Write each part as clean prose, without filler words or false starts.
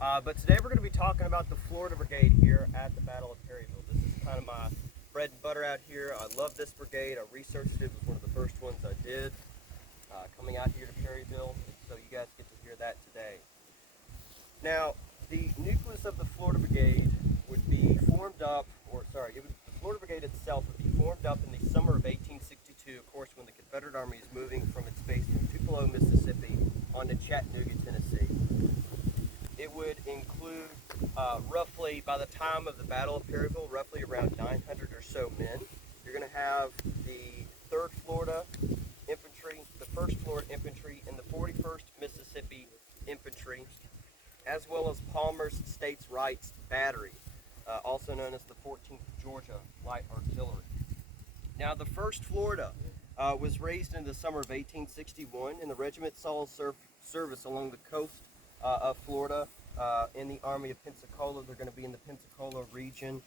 But today we're going to be talking about the Florida Brigade here at the Battle of Perryville. This is kind of my bread and butter out here. I love this brigade. I researched it. It was one of the first ones I did coming out here to Perryville. So you guys get to hear that today. Now, the nucleus of the Florida Brigade would be formed up, the Florida Brigade itself would be formed up in the summer of 1862, of course, when the Confederate Army is moving from its base in Tupelo, Mississippi, onto Chattanooga, Tennessee. It would include roughly, by the time of the Battle of Perryville, roughly around 900 or so men. You're going to have the 3rd Florida Infantry, the 1st Florida Infantry, and the 41st Mississippi Infantry, as well as Palmer's States Rights Battery, also known as the 14th Georgia Light Artillery. Now, the 1st Florida was raised in the summer of 1861, and the regiment saw service along the coast of Florida in the Army of Pensacola. They're going to be in the Pensacola region.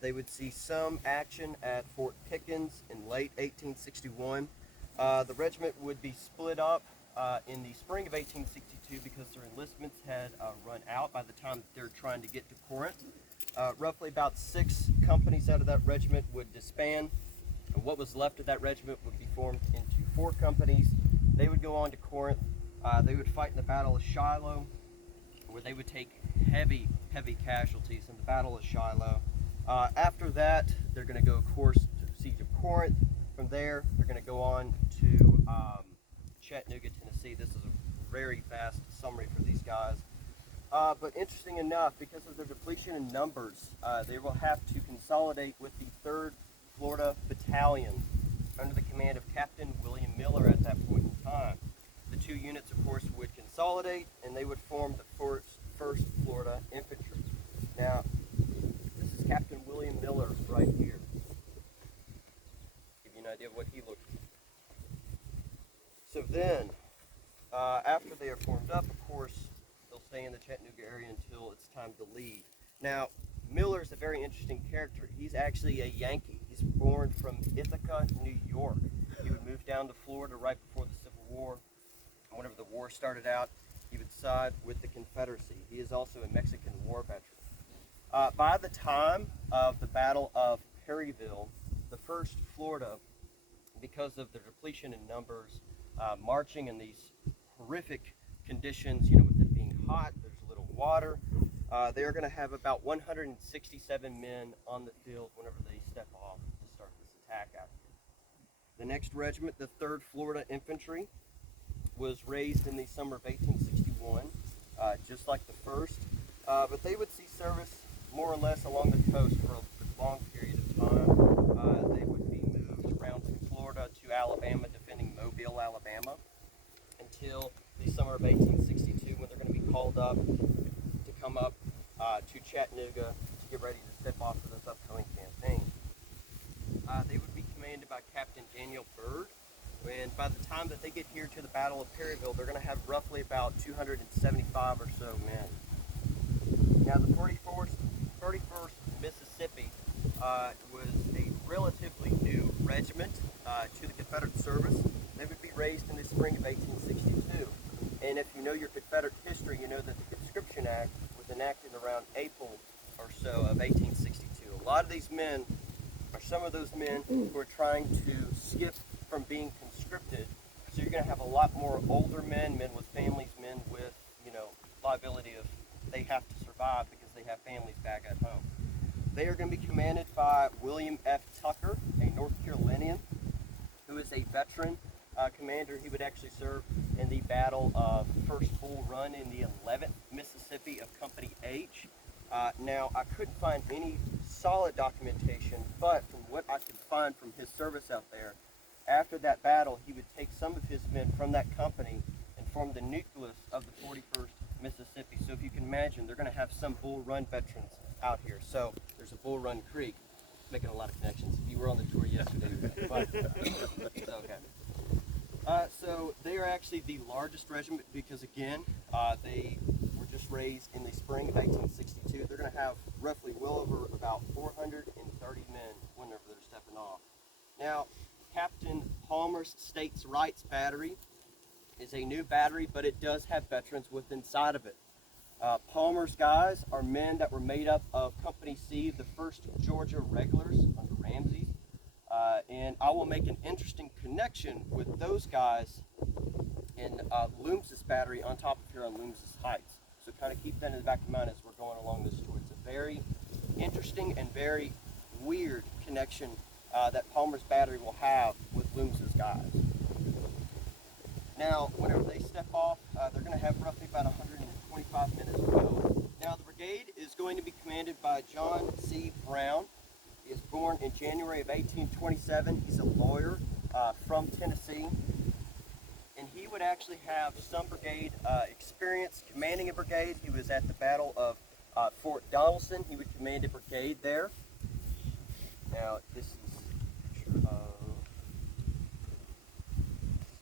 They would see some action at Fort Pickens in late 1861. The regiment would be split up in the spring of 1862 because their enlistments had run out by the time that they're trying to get to Corinth. Roughly about 6 companies out of that regiment would disband, and what was left of that regiment would be formed into 4 companies. They would go on to Corinth. They would fight in the Battle of Shiloh, where they would take heavy casualties in the Battle of Shiloh. After that, they're going to go, of course, to the siege of Corinth. From there, they're going to go on to Chattanooga, Tennessee. This is a very fast summary for these guys. But interesting enough, because of their depletion in numbers, they will have to consolidate with the 3rd Florida Battalion under the command of Captain William Miller at that point in time. The 2 units, of course, would consolidate, and they would form the 1st Florida Infantry. Now, this is Captain William Miller right here. Give you an idea of what he looked like. So then, after they are formed up, of course, they'll stay in the Chattanooga area until it's time to leave. Now, Miller is a very interesting character. He's actually a Yankee. He's born from Ithaca, New York. He would move down to Florida right before the Civil War. Whenever the war started out, he would side with the Confederacy. He is also a Mexican War veteran. By the time of the Battle of Perryville, the 1st Florida, because of their depletion in numbers, marching in these horrific conditions, with it being hot, there's little water, they are going to have about 167 men on the field whenever they step off to start this attack out here. The next regiment, the 3rd Florida Infantry, was raised in the summer of 1861, just like the 1st, but they would see service more or less along the coast for a long period of time. They would be moved around from Florida to Alabama, defending Mobile, Alabama, until the summer of 1862, when they're going to be called up to come up to Chattanooga to get ready to step off for this upcoming campaign. They would be commanded by Captain Daniel Byrd. And by the time that they get here to the Battle of Perryville, they're going to have roughly about 275 or so men. Now, the 31st Mississippi was a relatively new regiment to the Confederate service. They would be raised in the spring of 1862. And if you know your Confederate history, you know that the Conscription Act was enacted around April or so of 1862. A lot of these men are some of those men who are trying to skip from being conscripted. So you're going to have a lot more older men with families, men with, liability of they have to survive because they have families back at home. They are going to be commanded by William F. Tucker, a North Carolinian, who is a veteran commander. He would actually serve in the Battle of First Bull Run in the 11th Mississippi of Company H. Now, I couldn't find any solid documentation, but from what I could find from his service out there, after that battle, he would take some of his men from that company and form the nucleus of the 41st Mississippi. So if you can imagine, they're going to have some Bull Run veterans out here. So there's a Bull Run Creek, making a lot of connections. You were on the tour yesterday, but it's okay. So they are actually the largest regiment because, again, they were just raised in the spring of 1862. They're going to have roughly well over about 430 men whenever they're stepping off. Now, Captain Palmer's States Rights Battery is a new battery, but it does have veterans within inside of it. Palmer's guys are men that were made up of Company C, the 1st Georgia Regulars under Ramsey. And I will make an interesting connection with those guys in Loomis's battery on top of here on Loomis's Heights. So kind of keep that in the back of your mind as we're going along this tour. It's a very interesting and very weird connection that Palmer's battery will have with Loomis's guys. Now, whenever they step off, they're going to have roughly about 125 minutes to go. Now, the brigade is going to be commanded by John C. Brown. He was born in January of 1827. He's a lawyer from Tennessee. And he would actually have some brigade experience commanding a brigade. He was at the Battle of Fort Donelson. He would command a brigade there. Now, this is a picture of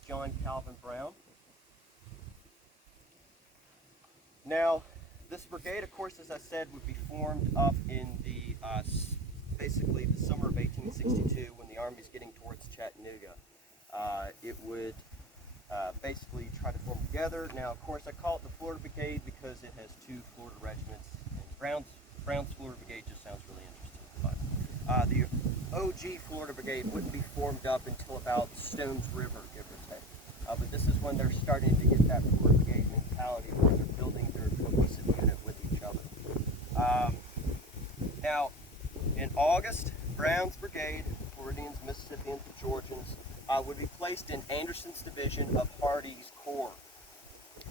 John Calvin Brown. Now, this brigade, of course, as I said, would be formed up in the basically the summer of 1862 when the Army's getting towards Chattanooga. It would basically try to form together. Now, of course, I call it the Florida Brigade because it has 2 Florida regiments. And Brown's Florida Brigade just sounds really interesting. But the OG Florida Brigade wouldn't be formed up until about Stones River, give or take. But this is when they're starting to get that Florida Brigade mentality, when they're building their cohesive unit with each other. Now, in August, Brown's Brigade, Floridians, Mississippians, and Georgians, would be placed in Anderson's division of Hardee's Corps.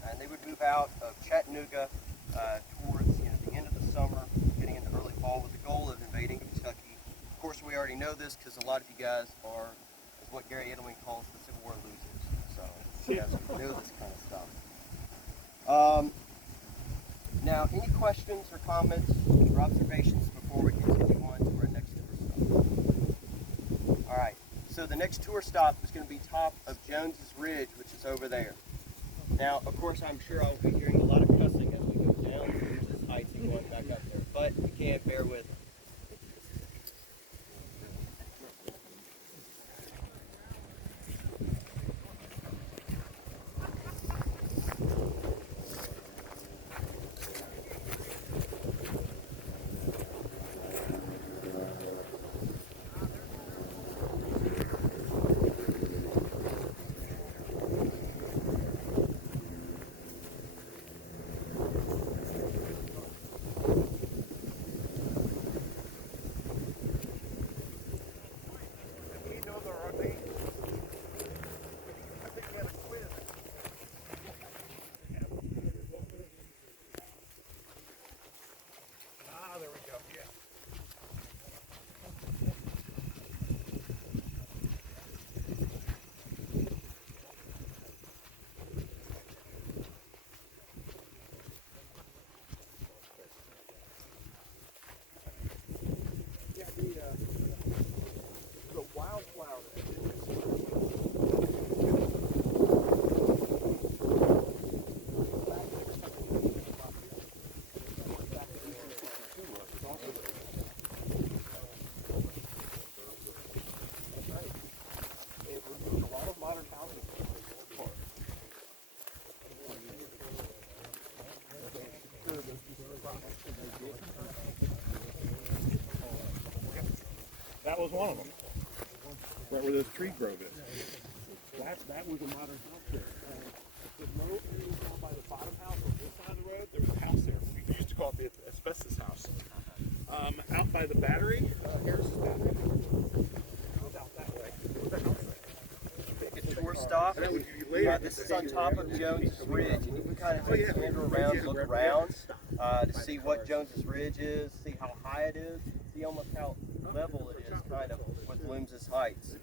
And they would move out of Chattanooga towards the end of the summer, getting into early fall with the goal of invading Kentucky. Of course, we already know this because a lot of you guys are, is what Gary Edelman calls the Civil War losers. So you guys know this kind of stuff. Now, any questions or comments or observations before we continue on to our next tour stop? All right. So the next tour stop is going to be top of Jones's Ridge, which is over there. Now, of course, I'm sure I'll be hearing a lot of cussing as we go down these heights and going back up there, but you can't bear with it. That was one of them. Right where those tree grove is. That was a modern house there. The moat down by the bottom house on this side of the road, there was a house there. We used to call it the asbestos house. Out by the battery, Harris's battery. It was out that way. There was a house there. A tour stop. This is on top of Jones's Ridge, and you can kind of just wander around, look around to see what Jones's Ridge is, see how high it is, see almost how level it is kind of with Loomis's Heights.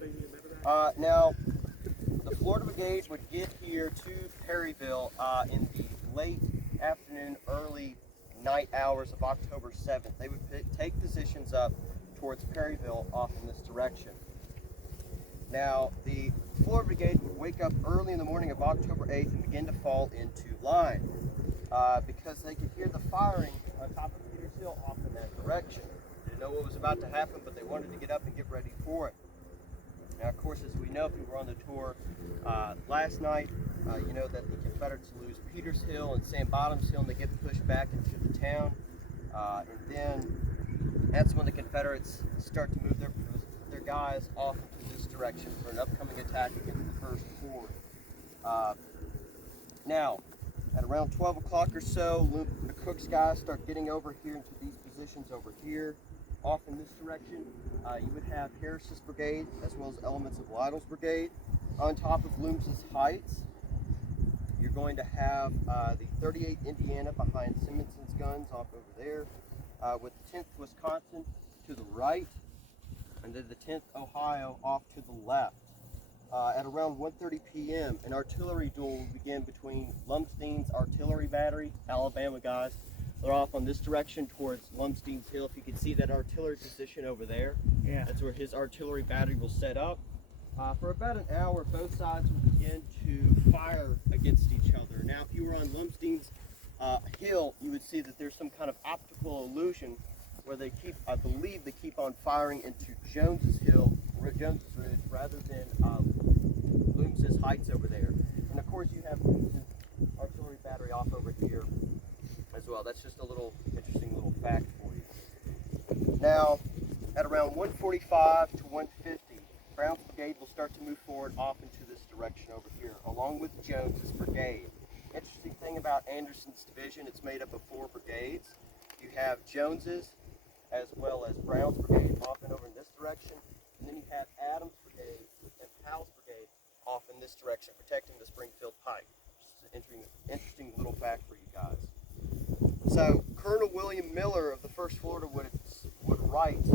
Now, the Florida Brigade would get here to Perryville in the late afternoon, early night hours of October 7th. They would take positions up towards Perryville off in this direction. Now, the Florida Brigade would wake up early in the morning of October 8th and begin to fall into line because they could hear the firing on top of Peters Hill off in that direction. They didn't know what was about to happen, but they wanted to get up and get ready for it. Now, of course, as we know, if you were on the tour last night, you know that the Confederates lose Peters Hill and Sam Bottoms Hill, and they get pushed back into the town. And then that's when the Confederates start to move their guys off into this direction for an upcoming attack against the First Corps. Now, at around 12 o'clock or so, McCook's guys start getting over here into these positions over here, off in this direction. You would have Harris's brigade as well as elements of Lytle's brigade. On top of Loomis's Heights, you're going to have the 38th Indiana behind Simmonson's guns off over there, with the 10th Wisconsin to the right, and then the 10th Ohio off to the left. At around 1:30 p.m., an artillery duel will begin between Lumstein's artillery battery, Alabama guys. They're off on this direction towards Lumstein's Hill. If you can see that artillery position over there, that's where his artillery battery will set up. For about an hour, both sides will begin to fire against each other. Now, if you were on Lumstein's Hill, you would see that there's some kind of optical illusion where they keep, I believe, they keep on firing into Jones's Hill, Jones's Ridge, rather than Loomis's Heights over there. And of course, you have Loomis's artillery battery off over here as well. That's just a little interesting little fact for you. Now, at around 1:45 to 1:50, Brown's brigade will start to move forward off into this direction over here, along with Jones's brigade. Interesting thing about Anderson's division, it's made up of 4 brigades. You have Jones's as well as Brown's brigade off and over in this direction, and then you have Adams' brigade and Powell's brigade off in this direction, protecting the Springfield Pike. Just an interesting little fact for you guys. So, Colonel William Miller of the 1st Florida would write,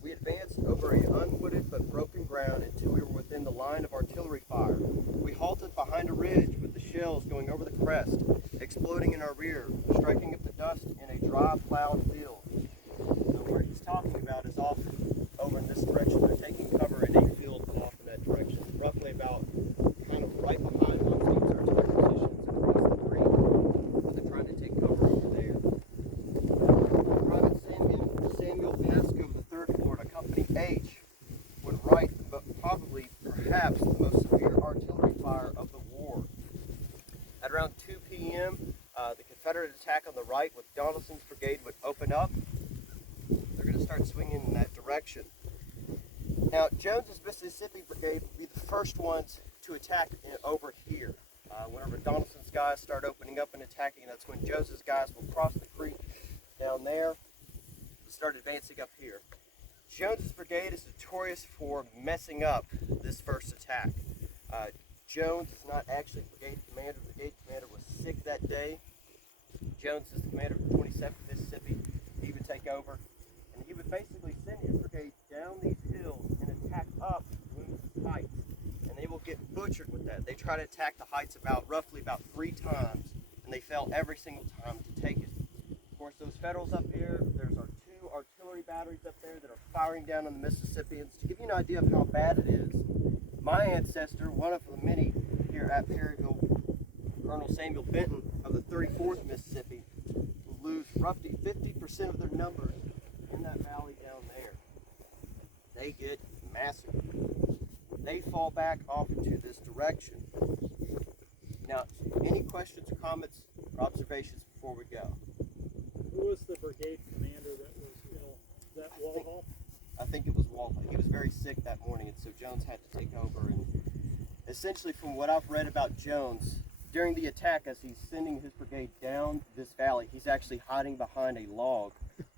"We advanced over a unwooded but broken ground until we were within the line of artillery fire. We halted behind a ridge with the shells going over the crest, exploding in our rear, striking up the dust in a dry plowed field." So where he's talking about is off over in this direction. They're taking cover in a field off in that direction, roughly about kind of right behind Lumstein's artillery positions across the creek. But they're trying to take cover over there. Private Samuel Pasco of the 3rd Florida, Company H, would write, but probably, perhaps, the most severe artillery fire of the war. At around 2 p.m., the Confederate attack on the right with Donelson's brigade would open up. They're going to start swinging in that direction. Now, Jones's Mississippi brigade will be the first ones to attack over here. Whenever Donelson's guys start opening up and attacking, that's when Jones's guys will cross the creek down there and start advancing up here. Jones's brigade is notorious for messing up this first attack. Jones is not actually brigade commander. The brigade commander was sick that day. Jones is the commander of the 27th Mississippi. He would take over, and he would basically send his brigade down these hills and attack up Loomis's Heights. And they will get butchered with that. They try to attack the heights roughly about 3 times, and they fail every single time to take it. Of course, those Federals up here, there's our 2 artillery batteries up there that are firing down on the Mississippians. To give you an idea of how bad it is, my ancestor, one of the many here at Perryville, Colonel Samuel Benton of the 34th Mississippi, will lose roughly 50% of their numbers in that valley down there. They get massacred. They fall back off into this direction. Now, any questions or comments or observations before we go? Who was the brigade commander that was ill? Is that Walhall? I think it was Walhall. He was very sick that morning, and so Jones had to take over. And essentially, from what I've read about Jones, during the attack, as he's sending his brigade down this valley, he's actually hiding behind a log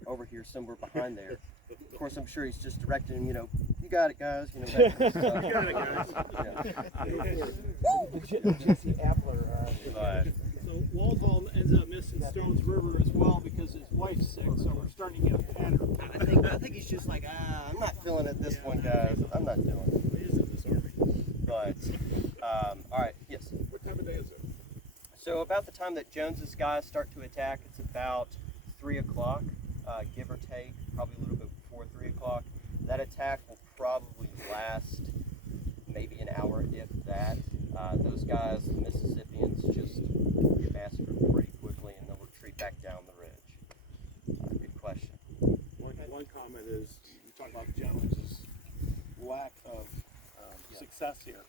over here, somewhere behind there. Of course, I'm sure he's just directing him, you got it, guys. That kind of stuff. You got it, guys. Jesse Appler. So Walhall ends up missing Stones River as well because his wife's sick, so we're starting to get a pattern. I think he's just like, I'm not feeling it this one, guys. I'm not doing it. He is in this army. But, all right, yes. What time of day is it? So about the time that Jones's guys start to attack, it's about 3 o'clock, give or take, probably a little bit before 3 o'clock. That attack will probably last maybe an hour, if that. Those guys, the Mississippians, just get massacred pretty quickly, and they'll retreat back down the ridge. Good question. One comment is, you talk about Jones's lack of success here.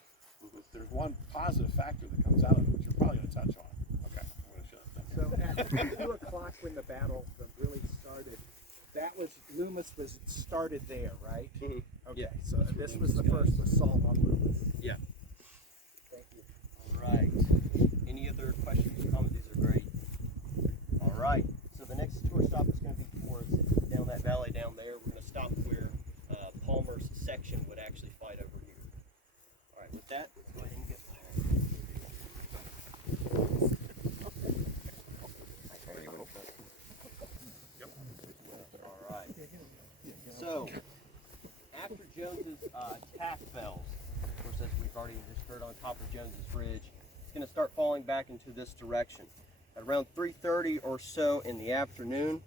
There's one positive factor that comes out of it, which you're probably going to touch on. Okay, I'm going to shut up. So at 2 o'clock when the battle really started, that was, Loomis was started there, right? Mhm. Okay, Yeah, so that's where this Loomis was the goes. first assault on Loomis. Yeah. Thank you. All right. Any other questions or comments? These are great. All right. So the next tour stop is going to be for us down that valley down there. We're going to stop where Palmer's section would actually fight over here. All right. With that, let's go ahead and get All right. So after Jones's attack fails, of course, as we've already just heard on top of Jones's Ridge, it's going to start falling back into this direction. At around 3:30 or so in the afternoon,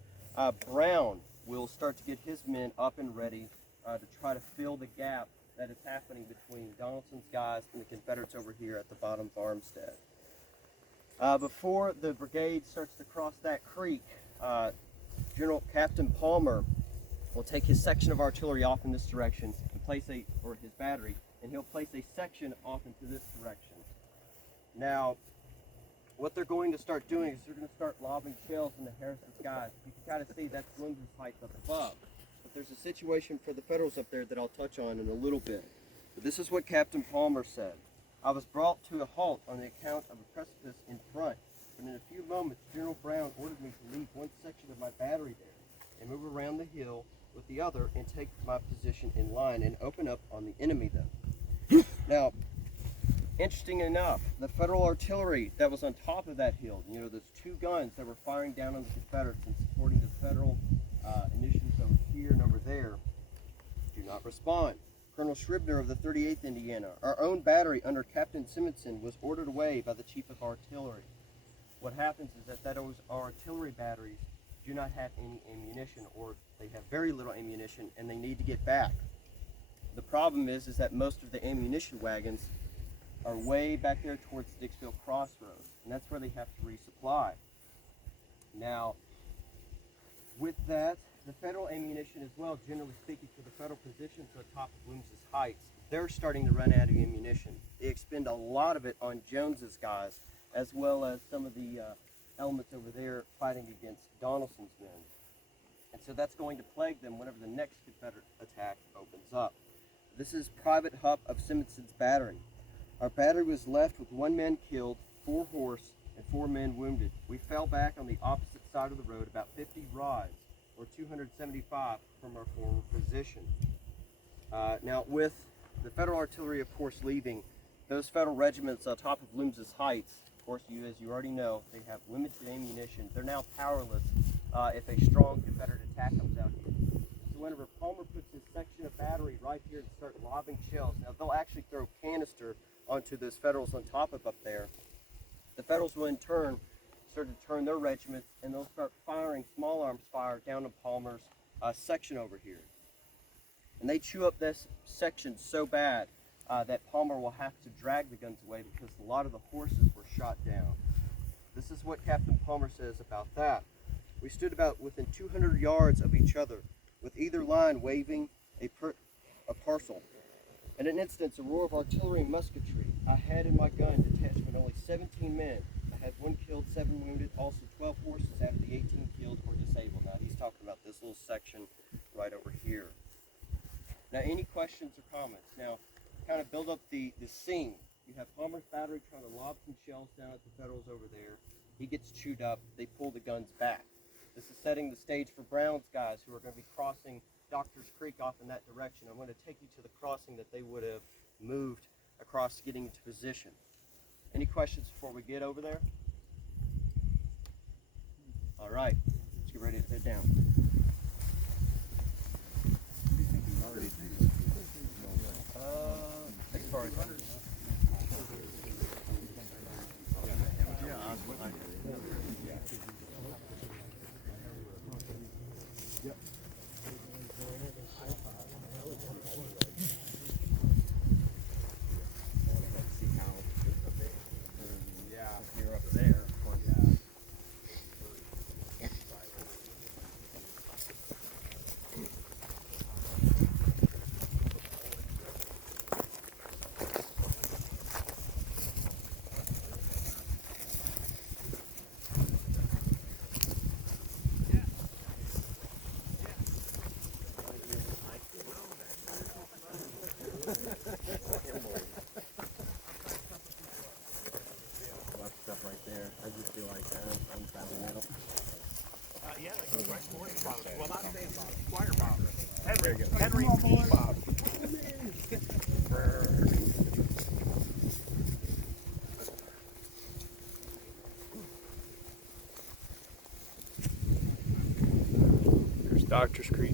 Brown will start to get his men up and ready to try to fill the gap that is happening between Donaldson's guys and the Confederates over here at the bottom farmstead. Before the brigade starts to cross that creek, Captain Palmer will take his section of artillery off in this direction and or his battery, and he'll place a section off into this direction. Now, what they're going to start doing is they're going to start lobbing shells into Harrison's guys. You can kind of see that's Loomis's heights up above. But there's a situation for the Federals up there that I'll touch on in a little bit. But this is what Captain Palmer said. I was brought to a halt on the account of a precipice in front, but in a few moments General Brown ordered me to leave one section of my battery there and move around the hill with the other and take my position in line and open up on the enemy then. Now, interesting enough, the Federal artillery that was on top of that hill, you know, those two guns that were firing down on the Confederates and supporting the Federal initiatives over here and over there, do not respond. Colonel Scribner of the 38th Indiana, our own battery under Captain Simonson, was ordered away by the Chief of Artillery. What happens is that those artillery batteries do not have any ammunition, or they have very little ammunition, and they need to get back. The problem is that most of the ammunition wagons are way back there towards Dixville Crossroads, and that's where they have to resupply. Now, with that, the Federal ammunition as well, generally speaking, for the Federal positions on top of Loomis's Heights, they're starting to run out of ammunition. They expend a lot of it on Jones's guys, as well as some of the elements over there fighting against Donaldson's men. And so that's going to plague them whenever the next Confederate attack opens up. This is Private Hupp of Simonson's battery. Our battery was left with 1 man killed, 4 horse, and 4 men wounded. We fell back on the opposite side of the road about 50 rods, or 275 from our former position. Now, with the Federal artillery, of course, leaving, those Federal regiments on top of Loomis's Heights, of course, as you already know, they have limited ammunition. They're now powerless if a strong Confederate attack comes out here. So whenever Palmer puts his section of battery right here to start lobbing shells, now they'll actually throw canister onto those Federals on top of up there. The Federals will in turn start to turn their regiments, and they'll start firing small arms fire down to Palmer's section over here. And they chew up this section so bad that Palmer will have to drag the guns away because a lot of the horses were shot down. This is what Captain Palmer says about that. We stood about within 200 yards of each other, with either line waving a parcel. In an instant, a roar of artillery and musketry. I had in my gun detachment only 17 men. I had 1 killed, 7 wounded, also 12 horses out of the 18 killed or disabled. Now he's talking about this little section right over here. Now, any questions or comments? Now, kind of build up the scene. You have Palmer's battery trying to lob some shells down at the Federals over there. He gets chewed up. They pull the guns back. This is setting the stage for Brown's guys who are going to be crossing Doctor's Creek off in that direction. I'm going to take you to the crossing that they would have moved across, getting into position. Any questions before we get over there? All right, let's get ready to head down. As far as you're up there. Yeah, they go right for it. Well, not Sam Bob, Squire Bob. Henry P. Bob. There's Doctor's Creek.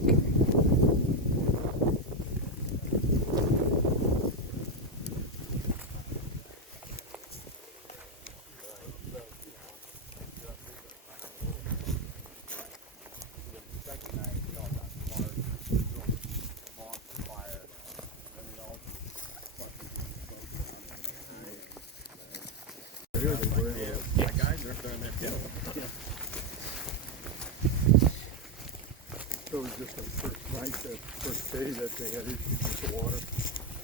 So it was just the first night, that first day that they had issues with the water.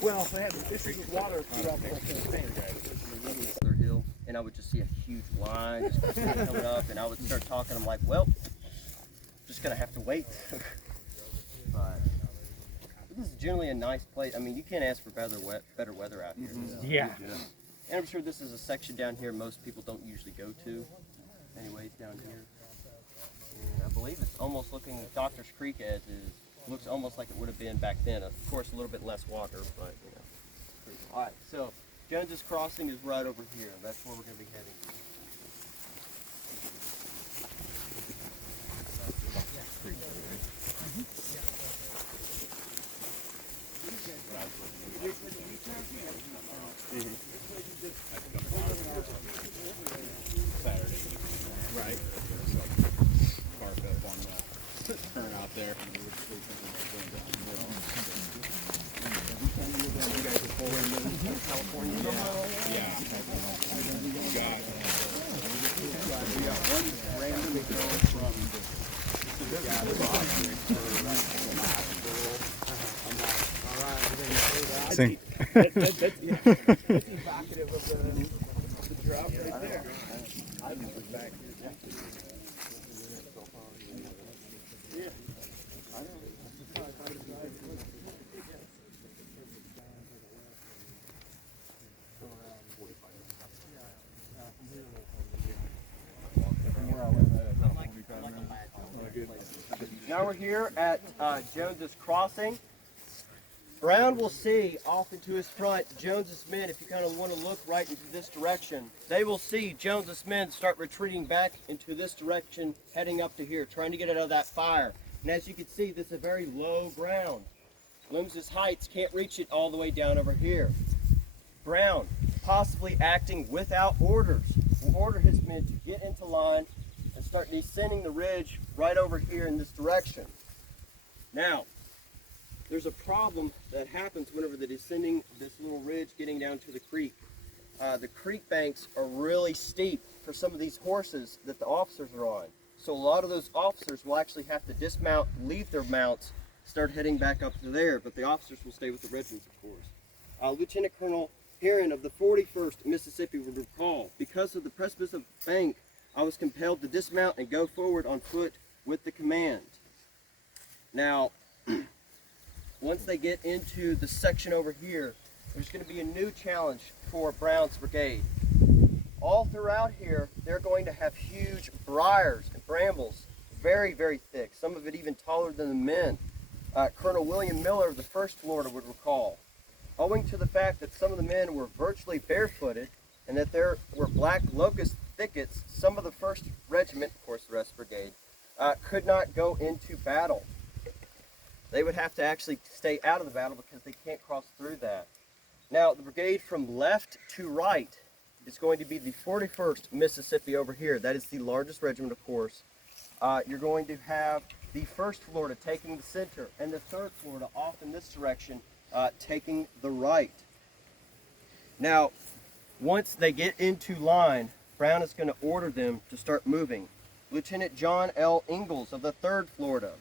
Well, they had issues with water throughout the whole campaign. Other hill, and I would just see a huge line just coming up, and I would start talking. I'm like, well, just gonna have to wait. But this is generally a nice place. I mean, you can't ask for better weather out here. Yeah. And I'm sure this is a section down here most people don't usually go to. Anyways, down here. And I believe it's almost looking, Doctor's Creek as is, looks almost like it would have been back then. Of course, a little bit less water, but you know. Pretty cool. All right, so Jones's Crossing is right over here. That's where we're going to be heading. Right. Park up on the turn out there. We were sleeping and going down the hill. You guys are pulling in California? Yeah. Got we got one random girl from the guy that Sing. That's evocative of the drought right there. I was back here. Now we're here at Jones's Crossing. Brown will see off into his front Jones's men. If you kind of want to look right into this direction, they will see Jones's men start retreating back into this direction, heading up to here, trying to get out of that fire. And as you can see, this is a very low ground. Loomis's Heights can't reach it all the way down over here. Brown, possibly acting without orders, will order his men to get into line and start descending the ridge right over here in this direction. Now, there's a problem that happens whenever they're descending this little ridge getting down to the creek. The creek banks are really steep for some of these horses that the officers are on. So a lot of those officers will actually have to dismount, leave their mounts, start heading back up to there, but the officers will stay with the regiments, of course. Lieutenant Colonel Heron of the 41st Mississippi would recall, because of the precipice of the bank, I was compelled to dismount and go forward on foot with the command. Now, once they get into the section over here, there's going to be a new challenge for Brown's brigade. All throughout here, they're going to have huge briars and brambles, very, very thick, some of it even taller than the men. Colonel William Miller of the 1st Florida would recall, owing to the fact that some of the men were virtually barefooted and that there were black locust thickets, some of the 1st Regiment, of course the rest brigade, could not go into battle. They would have to actually stay out of the battle because they can't cross through that. Now, the brigade from left to right is going to be the 41st Mississippi over here. That is the largest regiment, of course. You're going to have the 1st Florida taking the center, and the 3rd Florida off in this direction, taking the right. Now, once they get into line, Brown is going to order them to start moving. Lieutenant John L. Ingalls of the 3rd Florida,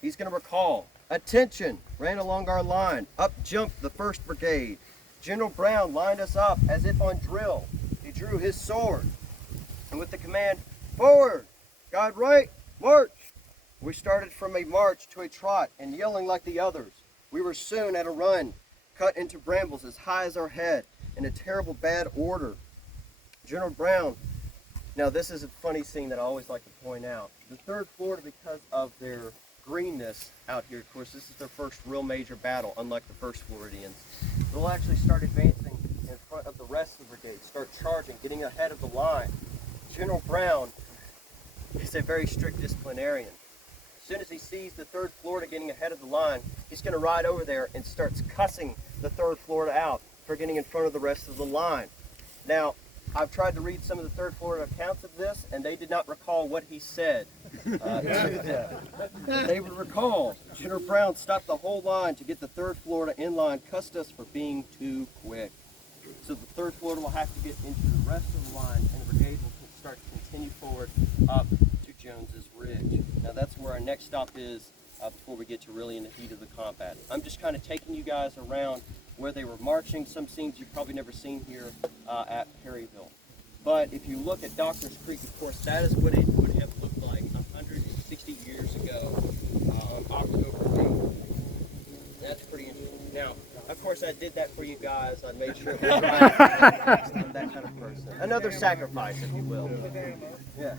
he's going to recall, attention, ran along our line, up jumped the 1st Brigade. General Brown lined us up as if on drill. He drew his sword, and with the command, forward, guide right, march. We started from a march to a trot and yelling like the others. We were soon at a run, cut into brambles as high as our head, in a terrible bad order. General Brown Now this is a funny thing that I always like to point out. The 3rd Florida, because of their greenness out here, of course, this is their first real major battle, unlike the 1st Floridians. They'll actually start advancing in front of the rest of the brigade, start charging, getting ahead of the line. General Brown is a very strict disciplinarian. As soon as he sees the 3rd Florida getting ahead of the line, he's going to ride over there and starts cussing the 3rd Florida out for getting in front of the rest of the line. Now, I've tried to read some of the 3rd Florida accounts of this, and they did not recall what he said to them. They would recall General Brown stopped the whole line to get the 3rd Florida in line, cussed us for being too quick. So the 3rd Florida will have to get into the rest of the line, and the brigade will start to continue forward up to Jones's Ridge. Now that's where our next stop is before we get to really in the heat of the combat. I'm just kind of taking you guys around where they were marching, some scenes you've probably never seen here at Perryville. But if you look at Doctor's Creek, of course, that is what it would have looked like 160 years ago on October 8th. That's pretty interesting. Now, of course, I did that for you guys. I made sure it was right. I'm that kind of person. Another sacrifice, if you will. Yeah.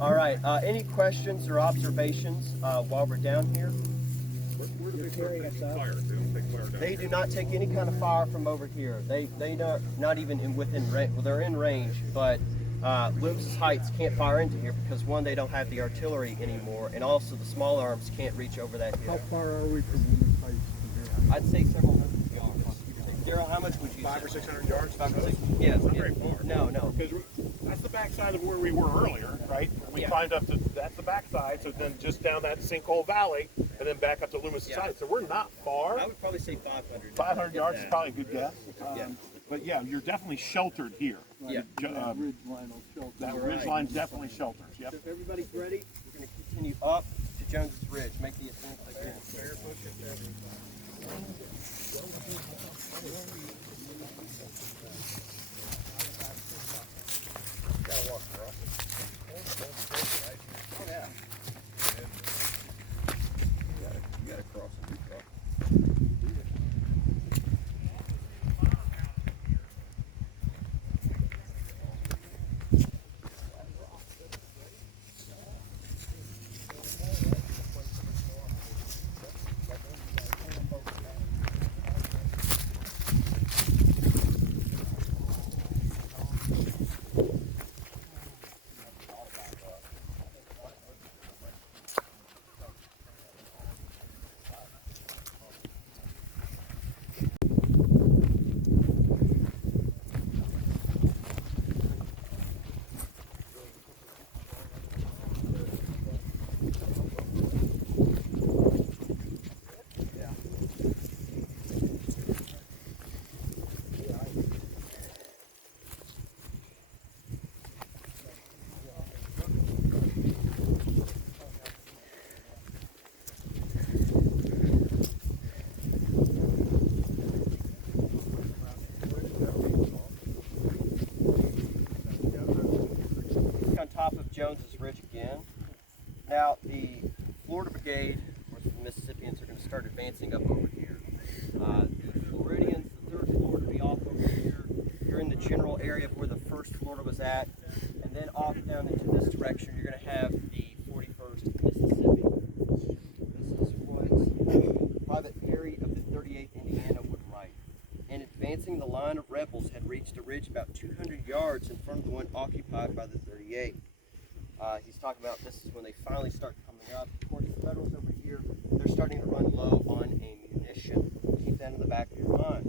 All right. Any questions or observations while we're down here? Where do they start taking fire? They don't take fire down They here. do not take any kind of fire from over here. They not even within range. Well, they're in range, but Loomis Heights can't fire into here because one, they don't have the artillery anymore, and also the small arms can't reach over that hill. How far are we from Loomis Heights? I'd say several hundred yards. Daryl, how much would you 500 or say? 600 yards? 500 or 600. Yes. Not very far. No. Because that's the backside of where we were earlier, right? We Yeah. climbed up to, that's the backside, so then just down that sinkhole valley, and then back up to Loomis Yeah. Heights. So we're not far. I would probably say 500. 500 yards is Yeah. probably a good guess. Yeah. But yeah, you're definitely sheltered here. Yeah. That ridge line will shelter. That Right. ridge line definitely shelters. Yep. If everybody's ready, we're going to continue up to Jones's Ridge. Make the ascent again. On top of Jones's Ridge again. Now the Florida Brigade, of course the Mississippians, are going to start advancing up over here. The Floridians, the 3rd Florida, will be off over here. You're in the general area of where the 1st Florida was at, and then off down into this direction you're going to have the 41st Mississippi. This is what Private Perry of the 38th Indiana would write. And advancing, the line of rebels had reached a ridge about 200 yards in front of the one occupied by the 38th. He's talking about this is when they finally start coming up. Of course, the Federals over here, they're starting to run low on ammunition. Keep that in the back of your mind.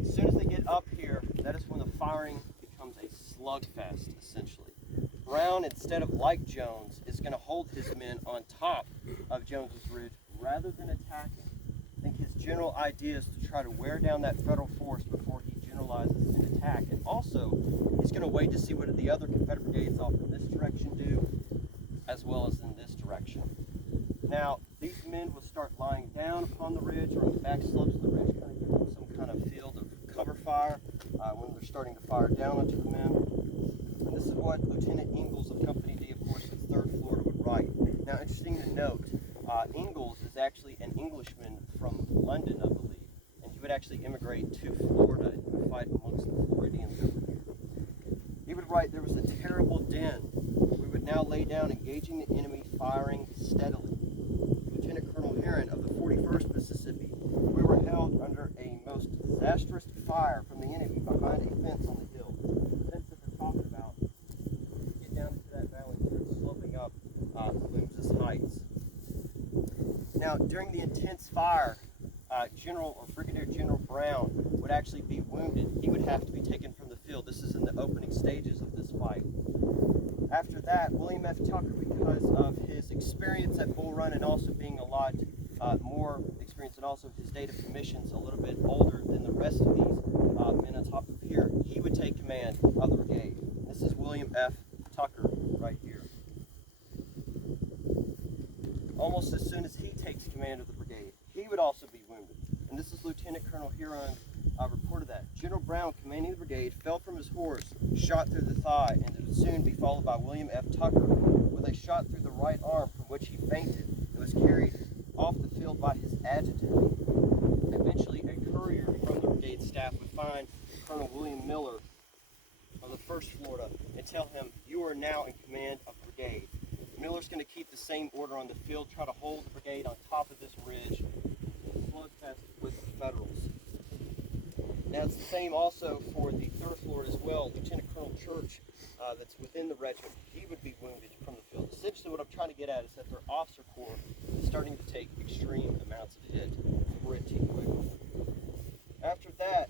As soon as they get up here, that is when the firing becomes a slugfest, essentially. Brown, instead of like Jones, is going to hold his men on top of Jones's Ridge rather than attacking. I think his general idea is to try to wear down that Federal force before he generalizes an attack. And also, he's going to wait to see what the other Confederate brigades off in this direction do, as well as in this direction. Now, these men will start lying down upon the ridge or on the back slopes of the ridge, kind of give them some kind of field of cover fire when they're starting to fire down onto the men. And this is what Lieutenant Ingalls of Company D, of course, with 3rd Florida would write. Now, interesting to note, Ingalls is actually an Englishman from London, I believe, and he would actually immigrate to Florida and fight amongst the Floridians over here. right, there was a terrible din. We would now lay down, engaging the enemy, firing steadily. Lieutenant Colonel Heron of the 41st Mississippi, we were held under a most disastrous fire from the enemy behind a fence on the hill. The fence that they're talking about, you get down into that valley, it's sloping up Loomis Heights. Now, during the intense fire, Brigadier General Brown would actually be wounded. He would have to be taken from the field. This is in the opening stages of this fight. After that, William F. Tucker, because of his experience at Bull Run and also being a lot more experienced, and also his date of commissions a little bit older than the rest of these men on top of here, he would take command of the brigade. This is William F. Tucker right here. Almost as soon as he takes command of the brigade, he would also be wounded. And this is Lieutenant Colonel Huron reported that. General Brown, commanding the brigade, fell from his horse, shot through the thigh, and would soon be followed by William F. Tucker with a shot through the right arm, from which he fainted and was carried off the field by his adjutant. Eventually, a courier from the brigade staff would find Colonel William Miller of the 1st Florida and tell him, "You are now in command of the brigade." Miller's going to keep the same order on the field, try to hold the brigade on top of this ridge, slugfest with the Federals. Now it's the same also for the 3rd Florida as well. Lieutenant Colonel Church, that's within the regiment, he would be wounded from the field. Essentially what I'm trying to get at is that their officer corps is starting to take extreme amounts of hit pretty quickly. After that,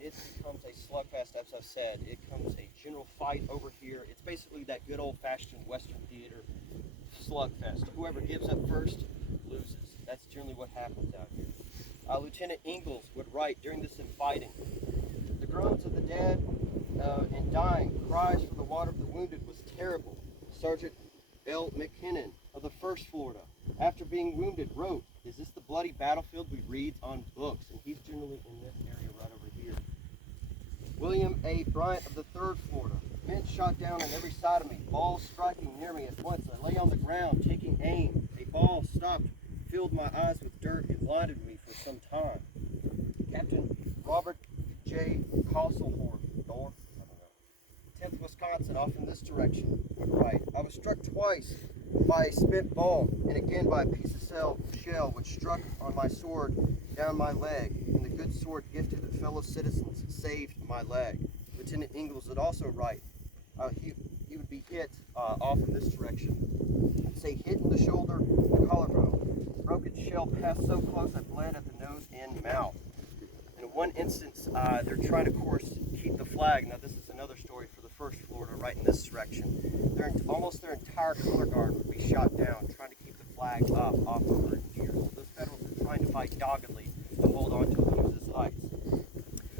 it becomes a slugfest, as I've said. It becomes a general fight over here. It's basically that good old-fashioned Western theater slugfest. Whoever gives up first loses. That's generally what happens out here. Lieutenant Ingalls would write during this fighting, "The groans of the dead and dying, cries for the water of the wounded was terrible." Sergeant L. McKinnon of the 1st Florida, after being wounded, wrote, "Is this the bloody battlefield we read on books?" And he's generally in this area right over here. William A. Bryant of the 3rd Florida, "Men shot down on every side of me, balls striking near me at once. I lay on the ground, taking aim. A ball stopped, filled my eyes with dirt, and blinded me for some time." Captain Robert J. Costlehorn, 10th Wisconsin, off in this direction, would write, "I was struck twice by a spent ball, and again by a piece of shell which struck on my sword down my leg, and the good sword gifted to fellow citizens saved my leg." Lieutenant Ingalls would also write, he would be hit off in this direction. Say, "Hit in the shoulder, collarbone. Broken shell passed so close I bled at the nose and mouth." In one instance, they're trying to, of course, keep the flag. Now, this is another story for the 1st Florida, right in this direction. Almost their entire color guard would be shot down, trying to keep the flag up off over here. So those Federals are trying to fight doggedly to hold on to Loomis Heights.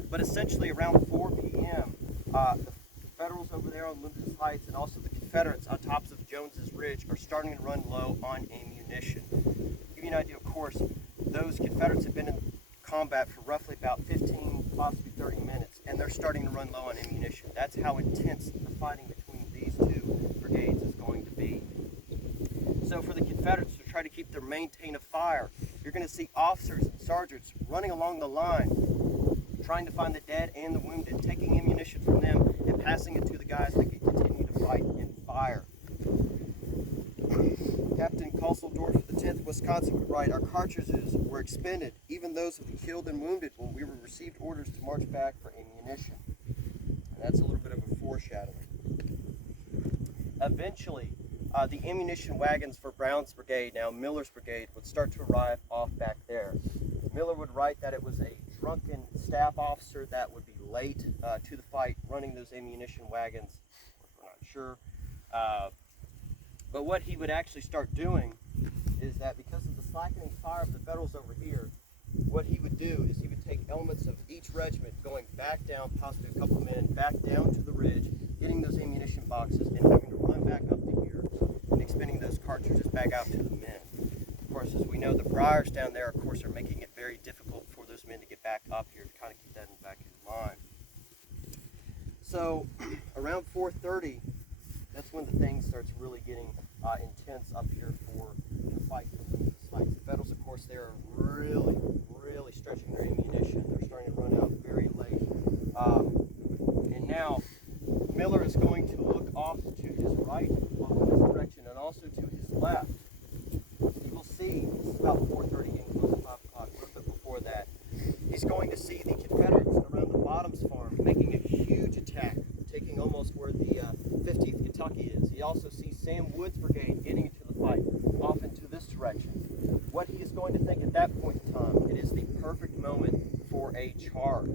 But essentially, around 4 p.m., the Federals over there on Loomis Heights and also the Confederates on tops of Jones's Ridge are starting to run low on ammunition. To give you an idea, of course, those Confederates have been in combat for roughly about 15, possibly 30 minutes, and they're starting to run low on ammunition. That's how intense the fighting between these two brigades is going to be. So for the Confederates to try to keep their maintain of fire, you're going to see officers and sergeants running along the line, trying to find the dead and the wounded, taking ammunition from them and passing it to the guys that can continue to fight and fire. Captain Kosseldorf of the 10th Wisconsin would write, "Our cartridges were expended, even those of the killed and wounded, when we received orders to march back for ammunition." And that's a little bit of a foreshadowing. Eventually, the ammunition wagons for Brown's brigade, now Miller's brigade, would start to arrive off back there. Miller would write that it was a drunken staff officer that would be late to the fight running those ammunition wagons. We're not sure. But what he would actually start doing is that because of the slackening fire of the Federals over here, what he would do is he would take elements of each regiment going back down, possibly a couple of men, back down to the ridge, getting those ammunition boxes and having to run back up to here and expending those cartridges back out to the men. Of course, as we know, the briars down there, of course, are making it very difficult for those men to get back up here, to kind of keep that in the back of your mind. So around 4:30, that's when the thing starts really getting intense up here for the fight for the Heights. The Federals, of course, they're really stretching their ammunition. They're starting to run out very late. And now Miller is going to look off to his right, off in this direction, and also to his left. He will see, this is about 4:30, getting close to 5 o'clock, a little bit before that. He's going to see the Confederates around the Bottoms farm making a huge attack, taking almost where the 50th Kentucky is. He also sees Sam Wood's brigade getting into the fight, off into this direction. What he is going to think at that point in time, it is the perfect moment for a charge.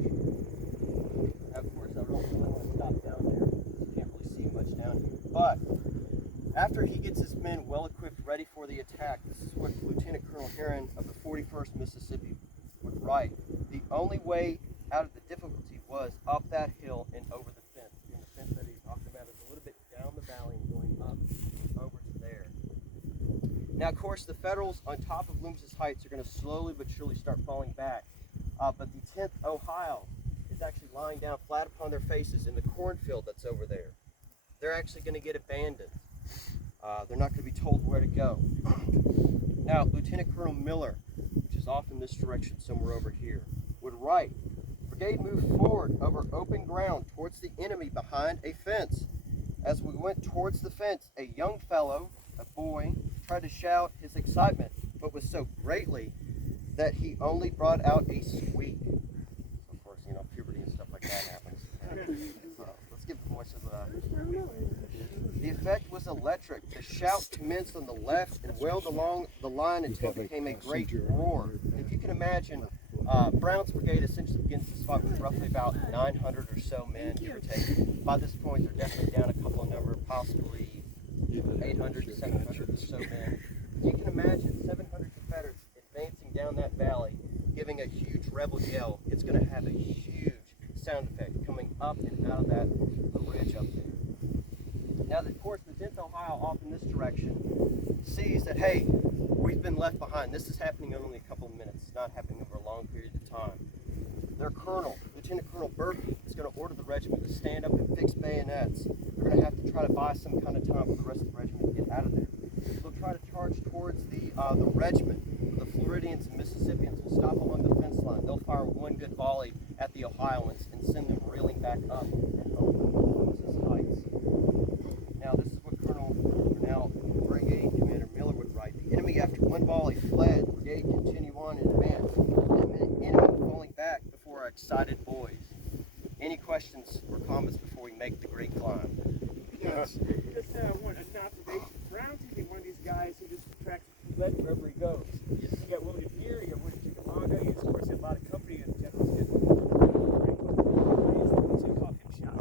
Of course, I don't really want to stop down there. You can't really see much down here. But after he gets his men well equipped, ready for the attack, this is what Lieutenant Colonel Herron of the 41st Mississippi would write. The only way out of the difficulty was up that hill and over the fence. And the fence that he's talking about is a little bit down the valley and going up over to there. Now, of course, the Federals on top of Loomis's Heights are going to slowly but surely start falling back. But the 10th Ohio is actually lying down flat upon their faces in the cornfield that's over there. They're actually going to get abandoned. They're not going to be told where to go. Now, Lieutenant Colonel Miller, which is off in this direction somewhere over here, would write, brigade moved forward over open ground towards the enemy behind a fence. As we went towards the fence, a young fellow, a boy, tried to shout his excitement, but was so greatly that he only brought out a squeak. Of course, you know, puberty and stuff like that happens. So let's give the voices The effect was electric. The shout commenced on the left and wailed along the line until it became a great roar. If you can imagine, Brown's brigade essentially begins this fight with roughly about 900 or so men, give or take. By this point, they're definitely down a couple of number, possibly 800 to 700 or so men. You can imagine 700 Confederates advancing down that valley, giving a huge rebel yell. It's going to have a huge sound effect coming up and out of that ridge up there. Now, of course, the 10th Ohio off in this direction sees that, hey, we've been left behind. This is happening in only a couple of minutes. It's not happening over a long period of time. Their colonel, Lieutenant Colonel Berkey, is going to order the regiment to stand up and fix bayonets. They're going to have to try to buy some kind of time for the rest of the regiment to get out of there. They'll try to charge towards the regiment. The Floridians and Mississippians will stop along the fence line. They'll fire one good volley at the Ohioans and send them reeling back up and over Loomis's Heights. Now, this is what Brigade Commander Miller would write. The enemy, after one volley, fled. The brigade continued on in advance. The enemy falling back before our excited boys. Any questions or comments before we make the great climb? Yes. Just one observation. Brown's usually one of these guys who just tracks lead wherever he goes. Yes. You got William Deere, you got William Chickamauga, you of course have a lot of company and generals get call him shot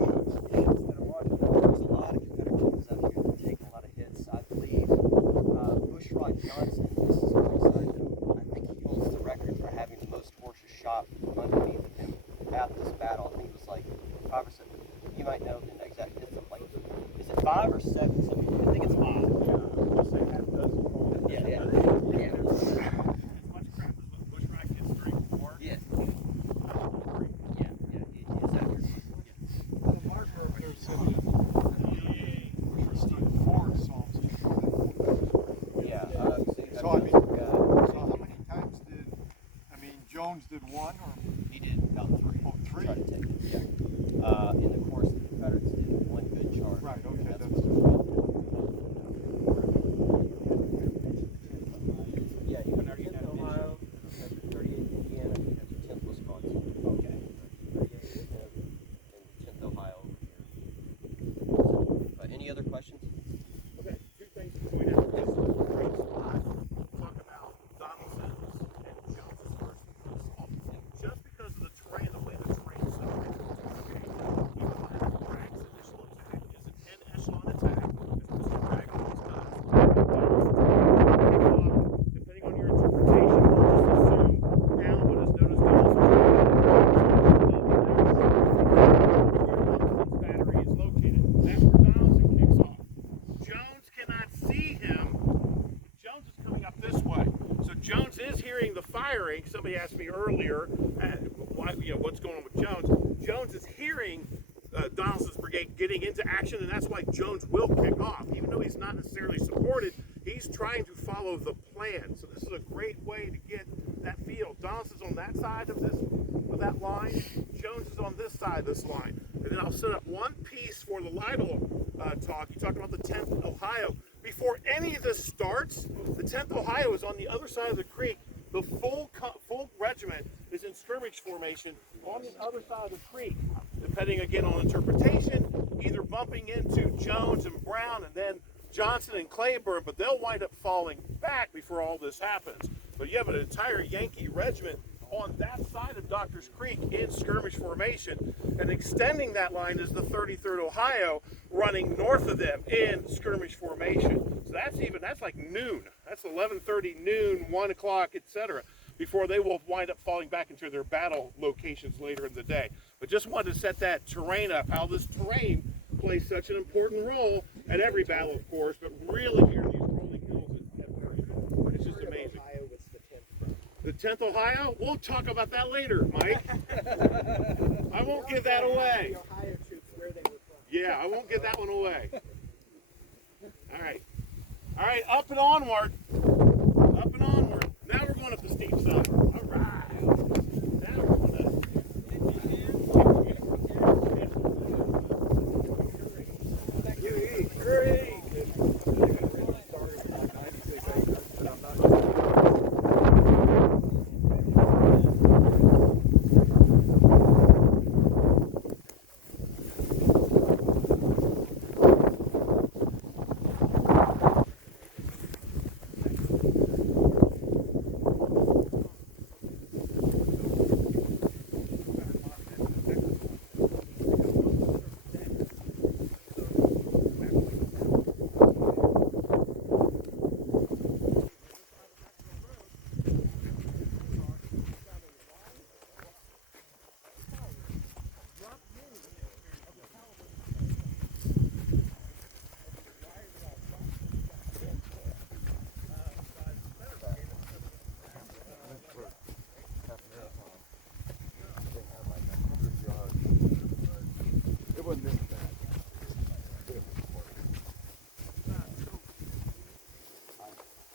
instead of watching. There's a lot of Confederate troops out here that take a lot of hits. I believe Bushrod Johnson, this is a quick side note, I think he holds the record for having the most horses shot underneath him at this battle. I think it was like 5 or 7. You might know the exact distance. Like, is it 5 or 7? I think it's 5. Yeah, yeah. Yeah. As much crap as what Bushrod gets during the war. Yeah. Yeah, yeah, it is accurate. The marker up there said that Steve Ford solves it. Yeah. So I mean, so how many times Jones did one or? He did about 3. Oh, 3. Try to take it, yeah. In the course, the Confederates did one good charge. Right, okay, And that's- what's relevant. Yeah, you have 10th Ohio, you have 38th Indiana, you have 10th Wisconsin. Okay. 38th and 10th Ohio over here. But any other questions? Okay, 2 things to point out. This is a great spot. Talk about Donaldson's and Jones's first assault. Just because of the terrain, the way the terrain is set up. Okay, even by Bragg's initial attack is an en-echelon attack, as Mr. Bragg always does. Depending on your interpretation, we'll just assume down what is known as Donaldson's battery is located. That's where Donaldson kicks off. Jones cannot see him. Jones is coming up this way. So Jones is hearing the firing. Somebody asked me earlier, what's going on with Jones? Jones is hearing Donaldson's brigade getting into action, and that's why Jones will kick off. Even though he's not necessarily supported, he's trying to follow the plan. So this is a great way to get that field. Donaldson's on that side of that line. Jones is on this side of this line. And then I'll set up one piece for the Lytle talk. You talked about the 10th Ohio. Before any of this starts, the 10th Ohio is on the other side of the creek. The full regiment is in skirmish formation on the other side of the creek, depending again on interpretation, either bumping into Jones and Brown and then Johnson and Claiborne, but they'll wind up falling back before all this happens. But you have an entire Yankee regiment on that side of Doctors Creek in skirmish formation, and extending that line is the 33rd Ohio running north of them in skirmish formation. So that's like noon. That's 11:30, noon, 1 o'clock, etc. before they will wind up falling back into their battle locations later in the day. But just wanted to set that terrain up, how this terrain plays such an important role at every battle, of course, but really here in these rolling hills at Perryville. It's just amazing. Ohio was the 10th. The 10th Ohio? We'll talk about that later, Mike. I won't give that away. The Ohio troops, where they were from. Yeah, I won't give that one away. All right. All right, up and onward. Up and onward. Now we're going up the steep side. All right. Now we're going to...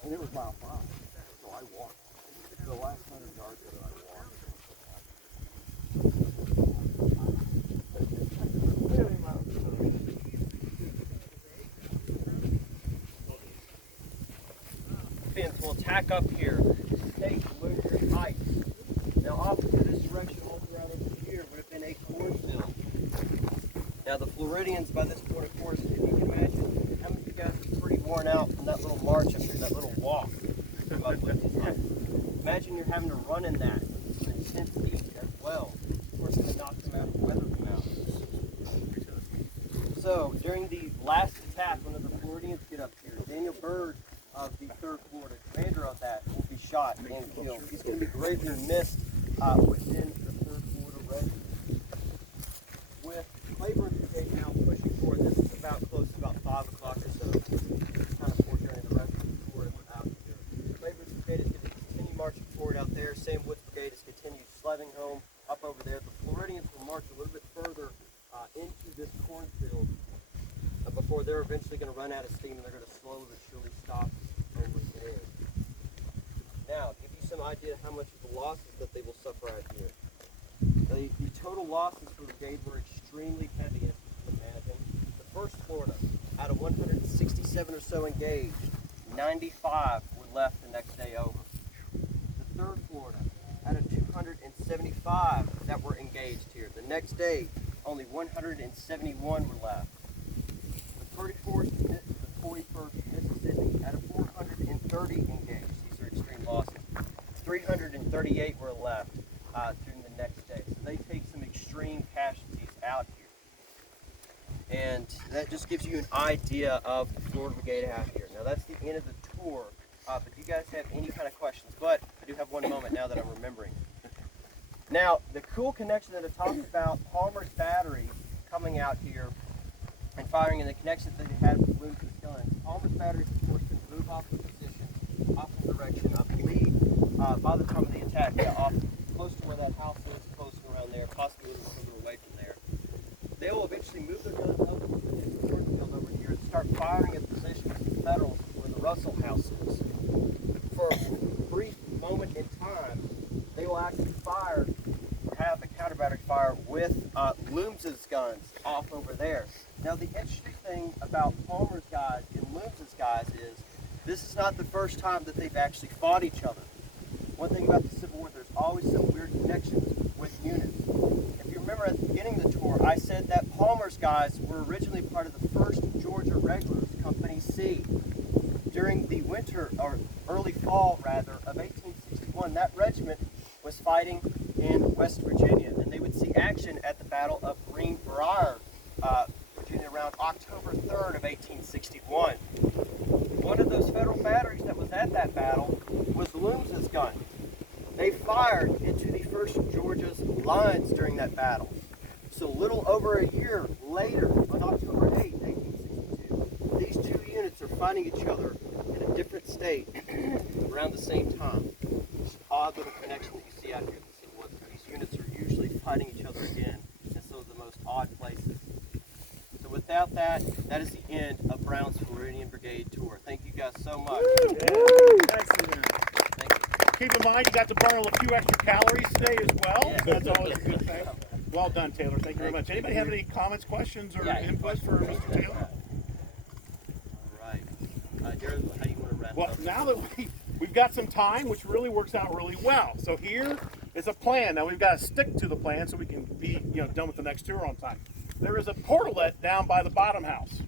And it was mile 5, so I walked. The last 100 yards of it, I walked. Fence will attack up here. Take Lutheran Heights. Now off to this direction, all around over here, would have been a cornfield. Now the Floridians, by this point, of course, if you can imagine, how many of you guys are pretty worn out from that little march up here, that little walk. Imagine you're having to run in that for intense heat as well. Of course, it knocks them out, weather them out. So during the last attack, when the Floridians get up here, Daniel Byrd of the 3rd Florida, commander of that, will be shot and killed. He's going to be gravely missed within the 3rd Florida regiment. With Claiborne's brigade now pushing forward, this is about close to about 5 o'clock or so. It's kind of fortunate the rest of the Florida out here. Claiborne's brigade is going to continue marching forward out there. Sam Wood's brigade is continuing sledding home up over there. The Floridians will march a little bit further into this cornfield before they're eventually going to run out of steam and they're going to slowly but surely stop over there. Now, give you some idea how much of the losses that they will suffer out here. The total losses for the brigade were extremely heavy, as you can imagine. The 1st Florida, out of 167 or so engaged, 95 were left the next day over. The 3rd Florida, out of 275 that were engaged here, the next day, only 171 were left. The 41st Mississippi, out of 430 engaged, these are extreme losses, 338 were left during the next day. So they take some extreme casualties out here. And that just gives you an idea of the Florida Brigade out here. Now that's the end of the tour. But do you guys have any kind of questions? But I do have one moment now that I'm remembering. Now, the cool connection that I talked about, Palmer's battery coming out here and firing, and the connection that they had with Williams and Skillen. Palmer's battery is, of course, going to move off the position, off the direction, I believe, by the time of the attack, off close to where that house is, close around there, possibly a little further away from there. They will eventually move their guns up to the cornfield over here and start firing at positions of the Federals where the Russell House is. For a brief moment in time, they will actually fire or have a counter battery fire with Looms' guns off over there. Now the interesting thing about Palmer's guys and Looms' guys is this is not the first time that they've actually fought each other. One thing about the Civil War, there's always some weird connections with units. If you remember at the beginning of the tour, I said that Palmer's guys were originally part of the 1st Georgia Regulars, Company C. During the winter, or early fall rather, of 1861, that regiment was fighting in West Virginia, and they would see action at the Battle of Greenbrier, Virginia, around October 3rd of 1861. One of those Federal batteries that was at that battle was Looms' gun. They fired into the 1st Georgia's lines during that battle. So a little over a year later, on October 8th, 1862, these two units are fighting each other in a different state around the same time. It's an odd little connection that you see out here in the Civil War. These units are usually fighting each other again in some of the most odd places. So without that, that is the end of Brown's Floridian Brigade tour. Thank you guys so much. Thank you. Keep in mind, you got to burn a few extra calories today as well. Yeah. That's always a good thing. Well done, Taylor. Thank you very much. Anybody have any comments, questions, or input for Mr. Taylor? All right. Darren, how do you want to wrap Well, up? now that we've got some time, which really works out really well. So here is a plan. Now we've got to stick to the plan so we can be done with the next tour on time. There is a portalet down by the bottom house.